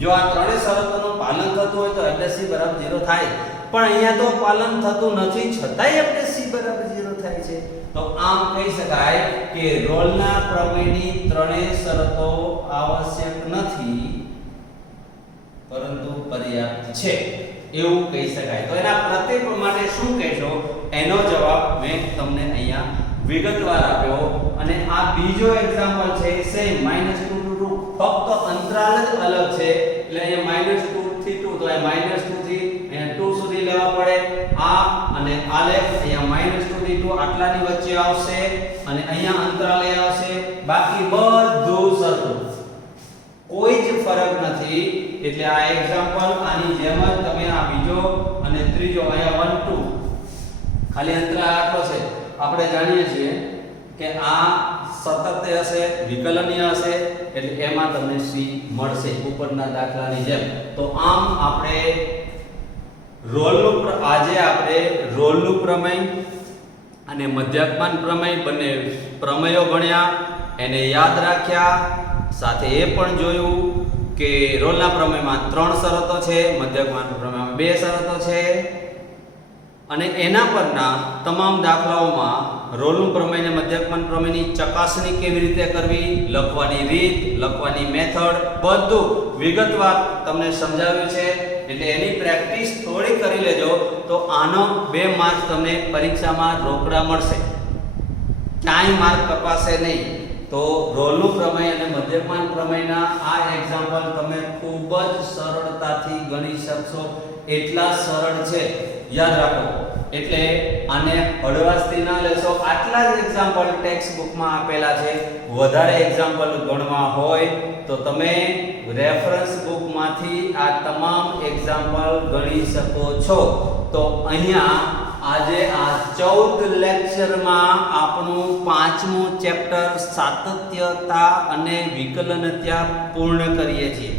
જો આ ત્રણેય શરતોનું પાલન થતું હોય તો fc બરાબર 0 થાય, પણ અહીંયા તો પાલન થતું નથી છતાંય fc બરાબર 0 થાય છે. તો આમ કહી શકાય કે રોલના પ્રમેયની ત્રણેય શરતો આવશ્યક નથી પરંતુ પર્યાપ્ત છે, એવું કહી શકાય. તો એના પ્રત્યેક માટે શું કહેશો એનો જવાબ મેં તમને અહીંયા વિગતવાર આપ્યો. અને આ બીજો એક્ઝામ્પલ છે સેમ -2 to 2, ફક્ત અંતરાલ જ અલગ છે. એટલે અહીંયા -2 થી 2, તો અહીંયા -2 થી અહીંયા 2 સુધી લેવા પડે. આ અને આલેખ અહીંયા -2 થી 2 આટલાની વચ્ચે આવશે અને અહીંયા અંતરાલ એ આવશે. બાકી બધું સરખું, કોઈ જ ફરક નથી. એટલે આ એક્ઝામ્પલ આની જેમ જ તમે આ બીજો અને ત્રીજો અહીંયા 1 2 ખાલી અંતરાલ આટલો છે. આપણે જાણીએ છીએ કે આ સતત હશે, વિકલનીય હશે, એટલે એમાં તમને c મળશે ઉપરના દાખલાની જેમ. તો આમ આપણે રોલનું પ્રમેય અને મધ્યાક્માન પ્રમેય બંને પ્રમેયો ભણ્યા, એને યાદ રાખ્યા. સાથે એ પણ જોયું કે રોલના પ્રમેયમાં 3 શરતો છે, મધ્યાક્માન પ્રમેયમાં 2 શરતો છે. અને એના પરના તમામ દાખલાઓમાં રોલનું પ્રમેય અને મધ્યાક્માન પ્રમેયની ચકાસણી કેવી રીતે કરવી, લખવાની રીત, લખવાની મેથડ બધું વિગતવાર તમને સમજાવ્યું છે. એટલે એની પ્રેક્ટિસ થોડી કરી લેજો તો આનો 2 માર્ક તમને પરીક્ષામાં રોકડા મળશે, ક્યાંય માર્ક કપાશે નહીં. તો રોલનું પ્રમેય અને મધ્યાક્માન પ્રમેયના આ એક્ઝામ્પલ તમે ખૂબ જ સરળતાથી ગણી શકશો, એટલા સરળ છે, યાદ રાખો. એટલે આને હળવાશથી ના લેશો. આટલા જ એક્ઝામ્પલ ટેક્સ્ટ બુકમાં આપેલા છે. વધારે એક્ઝામ્પલ ગણવા હોય તો તમે રેફરન્સ બુકમાંથી આ તમામ એક્ઝામ્પલ ગણી શકો છો. તો અહીંયા આજે આ 14 લેક્ચરમાં આપણું 5મું ચેપ્ટર સાતત્યતા અને વિકલનતા પૂર્ણ કરીએ છીએ.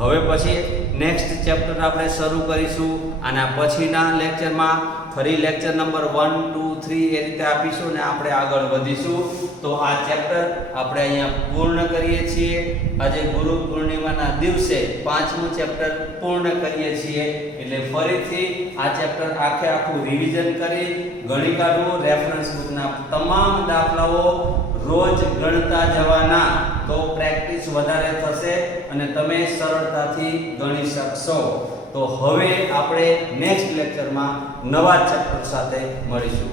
હવે પછી નેક્સ્ટ ચેપ્ટર આપણે શરૂ કરીશું. આના પછીના લેક્ચરમાં ફરી લેક્ચર નંબર 1 2 3 એ રીતે આપીશું અને આપણે આગળ વધીશું. તો આ ચેપ્ટર આપણે અહીંયા પૂર્ણ કરીએ છીએ. આજે ગુરુ પૂર્ણિમાના દિવસે 5મું ચેપ્ટર પૂર્ણ કરીએ છીએ. એટલે ફરીથી આ ચેપ્ટર આખું રિવિઝન કરી ગણી કાઢવું. રેફરન્સ બુકના તમામ દાખલાઓ રોજ ગણતા જવાના, તો પ્રેક્ટિસ વધારે થશે અને તમે સરળતાથી ગણી શકશો. તો હવે આપણે નેક્સ્ટ લેક્ચરમાં નવા ચેપ્ટર સાથે મળીશું.